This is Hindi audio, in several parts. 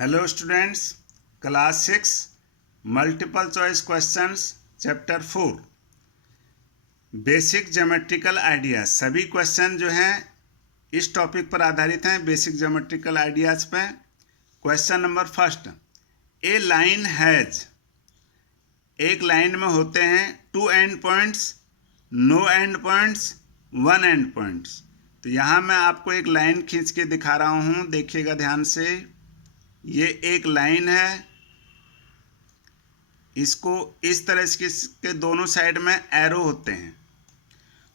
Hello students, class 6 multiple choice questions chapter 4 basic geometrical ideas. सभी क्वेश्चन जो हैं इस टॉपिक पर आधारित हैं, बेसिक ज्योमेट्रिकल आइडियाज पे। Question number first, a line has, एक लाइन में होते हैं two end points, no end points, one end points. तो यहाँ मैं आपको एक लाइन खींच के दिखा रहा हूँ, देखिएगा ध्यान से। ये एक लाइन है, इसको इस तरह के दोनों साइड में एरो होते हैं,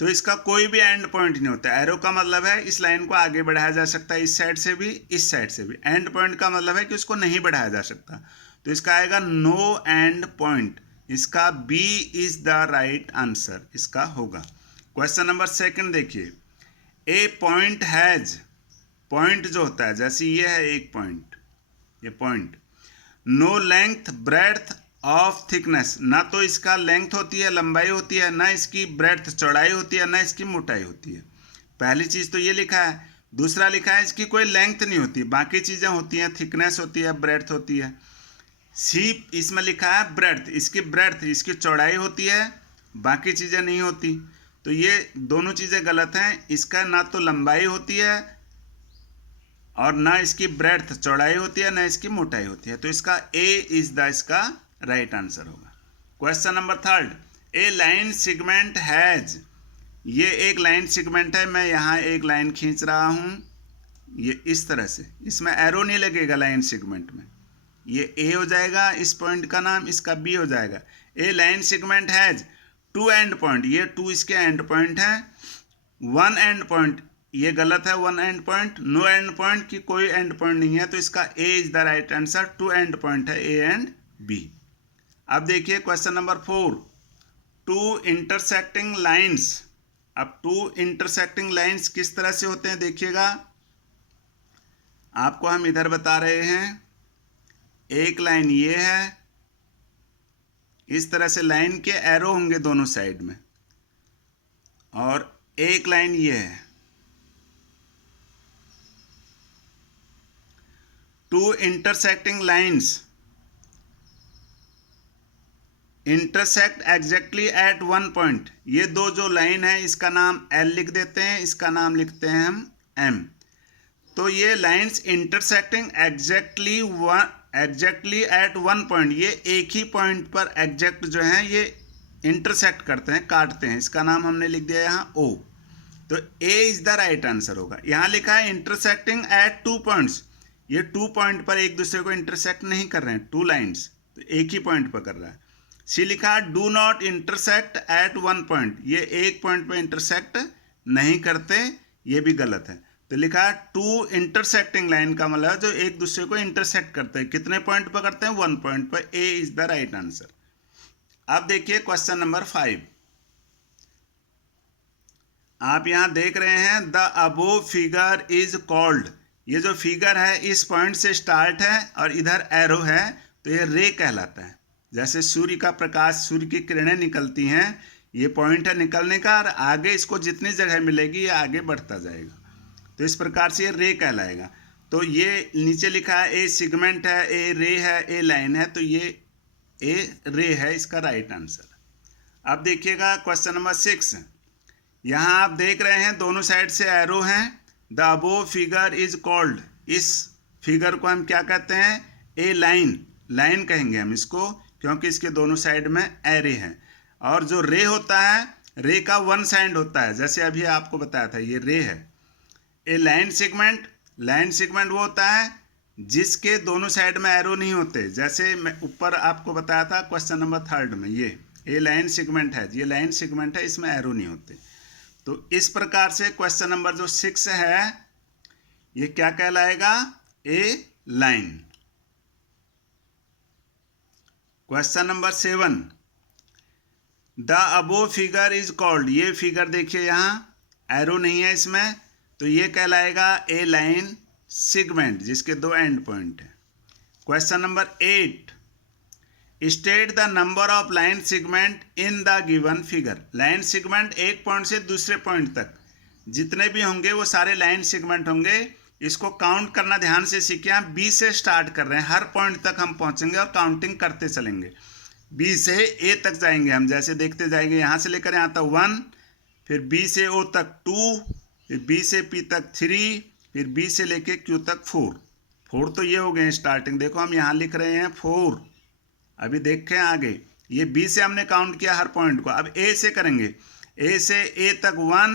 तो इसका कोई भी एंड पॉइंट नहीं होता। एरो का मतलब है इस लाइन को आगे बढ़ाया जा सकता है, इस साइड से भी, इस साइड से भी। एंड पॉइंट का मतलब है कि उसको नहीं बढ़ाया जा सकता, तो इसका आएगा नो एंड पॉइंट। इसका B is the right answer, इसका होगा। क्वेश्चन नंबर सेकंड देखिए, ए पॉइंट हैज, पॉइंट जो होता है, जैसे ये है एक पॉइंट, ये point, no length breadth of thickness, ना तो इसका लेंथ होती है, लंबाई होती है, ना इसकी ब्रेड्थ चौड़ाई होती है, ना इसकी मोटाई होती है। पहली चीज़ तो ये लिखा है। दूसरा लिखा है इसकी कोई लेंथ नहीं होती, बाकी चीज़ें होती हैं, थिकनेस होती है, ब्रेड्थ होती है। सी इसमें लिखा है ब्रेड्थ, इसकी ब्रेड्थ, इसकी चौड़ाई होती है, बाकी चीज़ें नहीं होती। तो ये दोनों चीज़ें गलत हैं। इसका ना तो लंबाई होती है और ना इसकी ब्रेड्थ चौड़ाई होती है, ना इसकी मोटाई होती है, तो इसका ए इज द इसका राइट आंसर होगा। Question number third, A line segment has, ये एक लाइन सेगमेंट है, मैं यहाँ एक लाइन खींच रहा हूँ, ये इस तरह से, इसमें एरो नहीं लगेगा लाइन सेगमेंट में, ये ए हो जाएगा इस पॉइंट का नाम, इसका बी हो जाएगा। A line segment has two end point, ये टू इसके एंड पॉइंट है, वन एंड पॉइंट, ये गलत है, one end point, no end point की कोई एंड पॉइंट नहीं है, तो इसका A is the right answer. Two end point है, ए एंड बी। अब देखिए question number 4, two intersecting lines. अब टू इंटरसेक्टिंग लाइंस किस तरह से होते हैं देखिएगा, आपको हम इधर बता रहे हैं। एक लाइन ये है, इस तरह से लाइन के एरो होंगे दोनों साइड में, और एक लाइन ये है। Two intersecting lines intersect exactly at one point. ये दो जो लाइन है, इसका नाम एल लिख देते हैं, इसका नाम लिखते हैं हम एम। तो ये lines intersecting exactly at one point, ये एक ही पॉइंट पर एग्जैक्ट जो है ये इंटरसेक्ट करते हैं, काटते हैं, इसका नाम हमने लिख दिया यहाँ ओ। तो ए इज द राइट आंसर होगा। यहाँ लिखा है इंटरसेक्टिंग एट टू पॉइंट्स, ये टू पॉइंट पर एक दूसरे को इंटरसेक्ट नहीं कर रहे हैं, टू लाइन्स, तो एक ही पॉइंट पर कर रहा है। सी लिखा है do not intersect at one point, ये एक पॉइंट पर इंटरसेक्ट नहीं करते, ये भी गलत है। तो लिखा है टू इंटरसेक्टिंग लाइन का मतलब है जो एक दूसरे को इंटरसेक्ट करते हैं, कितने पॉइंट पर करते हैं, वन पॉइंट पर। ए इज द राइट आंसर। अब देखिए क्वेश्चन नंबर 5, आप यहां देख रहे हैं the above figure is called. ये जो फिगर है इस पॉइंट से स्टार्ट है और इधर एरो है, तो ये रे कहलाता है। जैसे सूर्य का प्रकाश, सूर्य की किरणें निकलती हैं, ये पॉइंट है निकलने का, और आगे इसको जितनी जगह मिलेगी ये आगे बढ़ता जाएगा, तो इस प्रकार से ये रे कहलाएगा। तो ये नीचे लिखा है ए सेगमेंट है, ए रे है, ए लाइन है, तो ये ए रे है, इसका राइट आंसर। अब देखिएगा क्वेश्चन नंबर 6, यहाँ आप देख रहे हैं दोनों साइड से एरो हैं। The above figure is called, इस फिगर को हम क्या कहते हैं, ए लाइन, लाइन कहेंगे हम इसको, क्योंकि इसके दोनों साइड में एरे हैं। और जो रे होता है, रे का वन साइड होता है, जैसे अभी आपको बताया था, ये रे है। ए लाइन सेगमेंट, लाइन सेगमेंट वो होता है जिसके दोनों साइड में एरो नहीं होते, जैसे मैं ऊपर आपको बताया था क्वेश्चन नंबर 3 में, ये ए लाइन सेगमेंट है, ये लाइन सेगमेंट है, इसमें एरो नहीं होते। तो इस प्रकार से क्वेश्चन नंबर जो 6 है ये क्या कहलाएगा, a line. Question number 7, the above figure is called, ये फिगर देखिए यहाँ एरो नहीं है इसमें, तो ये कहलाएगा ए लाइन सेगमेंट, जिसके दो एंड पॉइंट है। Question number 8, state the number of line segment in the given figure. Line segment एक पॉइंट से दूसरे पॉइंट तक जितने भी होंगे वो सारे लाइन सेगमेंट होंगे इसको काउंट करना ध्यान से सीखिए। हम बी से स्टार्ट कर रहे हैं, हर पॉइंट तक हम पहुंचेंगे और काउंटिंग करते चलेंगे। बी से ए तक जाएंगे हम, जैसे देखते जाएंगे, यहाँ से लेकर यहाँ तक 1, फिर बी से ओ तक 2, फिर बी से पी तक 3, फिर बी से लेके क्यू तक 4 तो ये हो गए स्टार्टिंग। देखो हम यहाँ लिख रहे हैं 4। अभी देखें आगे, ये बी से हमने काउंट किया हर पॉइंट को। अब ए से करेंगे, ए से ए तक 1,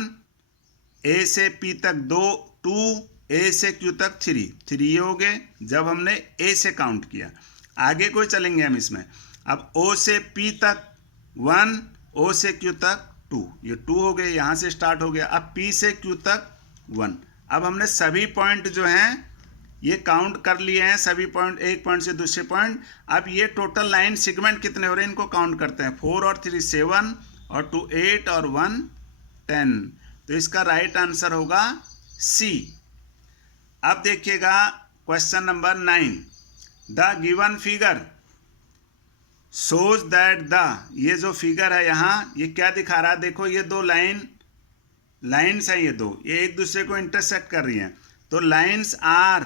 ए से पी तक 2, ए से क्यू तक 3 ये हो गए जब हमने ए से काउंट किया। आगे कोई चलेंगे हम इसमें। अब ओ से पी तक 1, ओ से क्यू तक 2, ये 2 हो गए, यहाँ से स्टार्ट हो गया। अब पी से क्यू तक 1। अब हमने सभी पॉइंट जो हैं ये काउंट कर लिए हैं, सभी पॉइंट, एक पॉइंट से दूसरे पॉइंट। अब ये टोटल लाइन सेगमेंट कितने हो रहे हैं इनको काउंट करते हैं। 4 और 3 7, और 2 8, और 1 10। तो इसका राइट आंसर होगा सी। अब देखिएगा question number 9। The given figure shows that the, ये जो फिगर है यहाँ, ये क्या दिखा रहा है? देखो ये दो लाइन्स हैं, ये दो, ये एक दूसरे को इंटरसेक्ट कर रही हैं। तो लाइन्स आर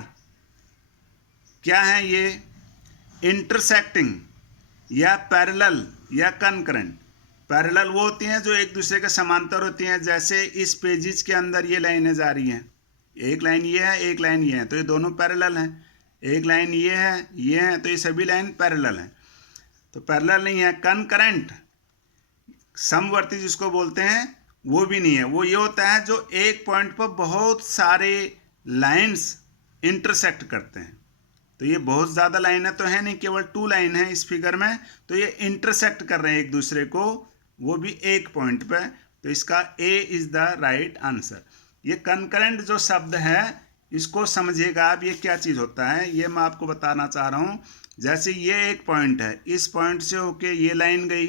क्या है? ये इंटरसेक्टिंग या पैरेलल या कनकरेंट। पैरेलल वो होती हैं जो एक दूसरे के समांतर होती हैं, जैसे इस पेजेस के अंदर ये लाइनें जा रही हैं, एक लाइन ये है, एक लाइन ये है, तो ये दोनों पैरेलल हैं। एक लाइन ये है, तो ये सभी लाइन पैरेलल हैं। तो पैरेलल नहीं है। कनकरेंट, समवर्ती जिसको बोलते हैं, वो भी नहीं है। वो ये होता है जो एक पॉइंट पर बहुत सारे लाइन्स इंटरसेक्ट करते हैं। तो ये बहुत ज़्यादा लाइन है तो है नहीं, केवल 2 लाइन है इस फिगर में, तो ये इंटरसेक्ट कर रहे हैं एक दूसरे को, वो भी एक पॉइंट पे। तो इसका A is the right answer. ये कनकरेंट जो शब्द है इसको समझिएगा आप, ये क्या चीज़ होता है ये मैं आपको बताना चाह रहा हूँ। जैसे ये एक पॉइंट है, इस पॉइंट से होके ये लाइन गई,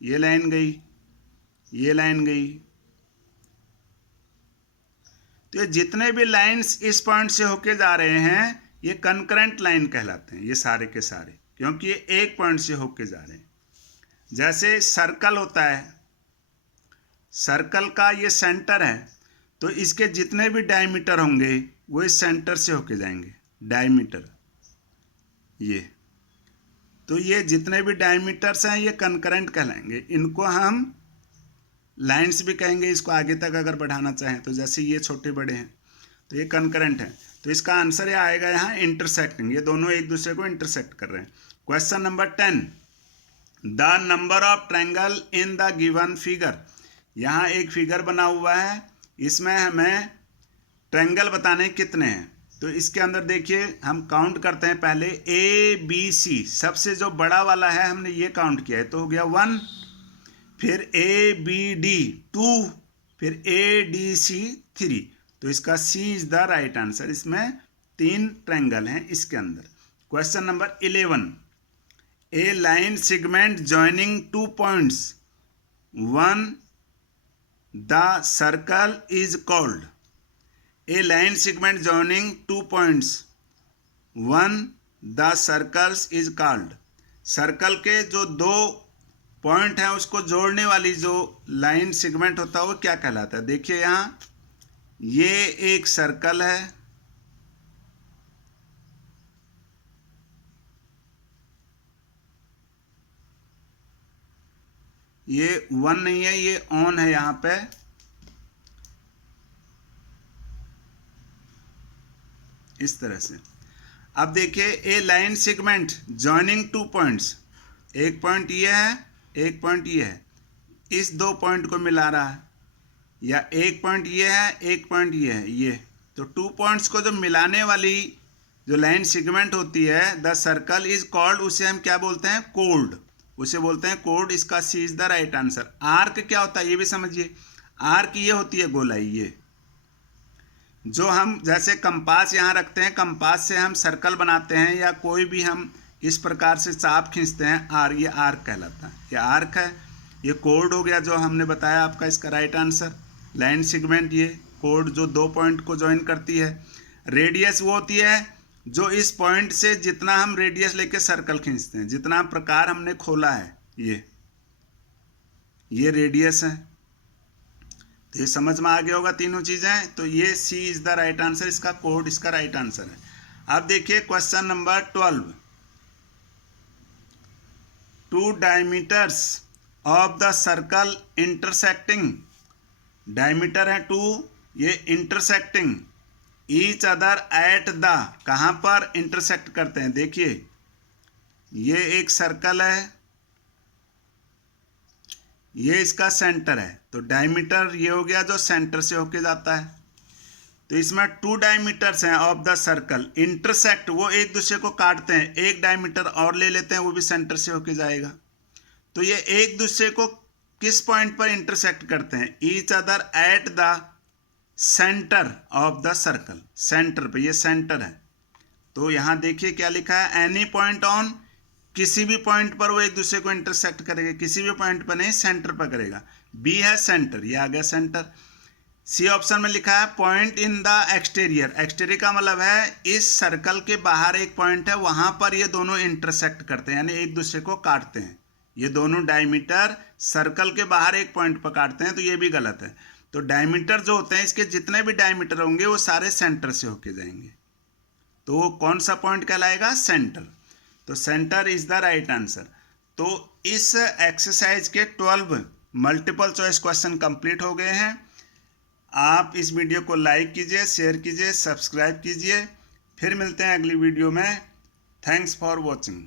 ये लाइन गई, ये लाइन गई, तो ये जितने भी लाइन्स इस पॉइंट से होके जा रहे हैं ये कनकरेंट लाइन कहलाते हैं, ये सारे के सारे, क्योंकि ये एक पॉइंट से होके जा रहे हैं। जैसे सर्कल होता है, सर्कल का ये सेंटर है, तो इसके जितने भी डायमीटर होंगे वो इस सेंटर से होके जाएंगे, डायमीटर ये। तो ये जितने भी डायमीटर्स हैं ये कनकरेंट कहलाएंगे। इनको हम लाइंस भी कहेंगे, इसको आगे तक अगर बढ़ाना चाहें तो। जैसे ये छोटे बड़े हैं तो ये कनकरेंट है। तो इसका आंसर ये आएगा यहाँ इंटरसेक्टिंग, ये दोनों एक दूसरे को इंटरसेक्ट कर रहे हैं। Question number 10, the number of triangle in the given figure. यहाँ एक फिगर बना हुआ है, इसमें हमें ट्रायंगल बताने कितने हैं। तो इसके अंदर देखिए हम काउंट करते हैं पहले ABC, सबसे जो बड़ा वाला है हमने ये काउंट किया है, तो हो गया 1, फिर ABD 2, फिर ADC 3। तो इसका C is the right answer. इसमें 3 ट्रायंगल हैं इसके अंदर। Question number 11, A line segment joining 2 points 1 the circle is called. A line segment joining 2 points 1 the circles is called. Circle के जो 2 पॉइंट हैं उसको जोड़ने वाली जो लाइन सेगमेंट होता है वो क्या कहलाता है? देखिए यहाँ ये एक सर्कल है, ये 1 नहीं है, ये ऑन है यहाँ पे। इस तरह से अब देखिए ए लाइन सेगमेंट जॉइनिंग 2 पॉइंट्स, एक पॉइंट ये है, एक पॉइंट ये है, इस 2 पॉइंट को मिला रहा है, या एक पॉइंट ये है, एक पॉइंट ये है, ये। तो 2 पॉइंट्स को जो मिलाने वाली जो लाइन सेगमेंट होती है, द सर्कल इज कॉल्ड, उसे हम क्या बोलते हैं? कोर्ड, उसे बोलते हैं कोर्ड। इसका C is the right answer. Arc क्या होता है ये भी समझिए। आर्क ये होती है गोलाई, ये जो हम जैसे कंपास यहाँ रखते हैं, कंपास से हम सर्कल बनाते हैं, या कोई भी हम इस प्रकार से चाप खींचते हैं, ये आर्क कहलाता है। ये आर्क है, ये कोर्ड हो गया जो हमने बताया आपका इसका राइट आंसर। लाइन सेगमेंट ये कोर्ड जो 2 पॉइंट को ज्वाइन करती है। रेडियस वो होती है जो इस पॉइंट से जितना हम रेडियस लेके सर्कल खींचते हैं, जितना प्रकार हमने खोला है, ये रेडियस है। तो ये समझ में आ गया होगा तीनों चीज़ें। तो ये C is the right answer, इसका कोड इसका राइट आंसर है। अब देखिए question number 12। Two diameters of the circle intersecting, diameter है 2, ये intersecting each other at the, कहाँ पर इंटरसेक्ट करते हैं, देखिए ये एक सर्कल है, ये इसका सेंटर है, तो डायमीटर ये हो गया जो सेंटर से होके जाता है। तो इसमें 2 डायमीटर्स हैं ऑफ द सर्कल, इंटरसेक्ट वो एक दूसरे को काटते हैं, एक डायमीटर और ले लेते हैं वो भी सेंटर से होके जाएगा। तो ये एक दूसरे को किस पॉइंट पर इंटरसेक्ट करते हैं, each other at the centre of the circle, centre पे, ये सेंटर है। तो यहाँ देखिए क्या लिखा है, एनी पॉइंट ऑन, किसी भी पॉइंट पर वो एक दूसरे को इंटरसेक्ट करेगा, किसी भी पॉइंट पर नहीं, सेंटर पर करेगा। बी है सेंटर, ये आ गया सेंटर। सी ऑप्शन में लिखा है point in the exterior, exterior का मतलब है इस सर्कल के बाहर एक पॉइंट है, वहां पर ये दोनों इंटरसेक्ट करते हैं, यानी एक दूसरे को काटते हैं। ये दोनों डायमीटर सर्कल के बाहर एक पॉइंट पर काटते हैं, तो ये भी गलत है। तो डायमीटर जो होते हैं, इसके जितने भी डायमीटर होंगे वो सारे सेंटर से होके जाएंगे। तो वो कौन सा पॉइंट कहलाएगा, सेंटर। तो centre is the right answer. तो इस एक्सरसाइज के 12 मल्टीपल चॉइस क्वेश्चन कंप्लीट हो गए हैं। आप इस वीडियो को लाइक कीजिए, शेयर कीजिए, सब्सक्राइब कीजिए। फिर मिलते हैं अगली वीडियो में। Thanks for watching.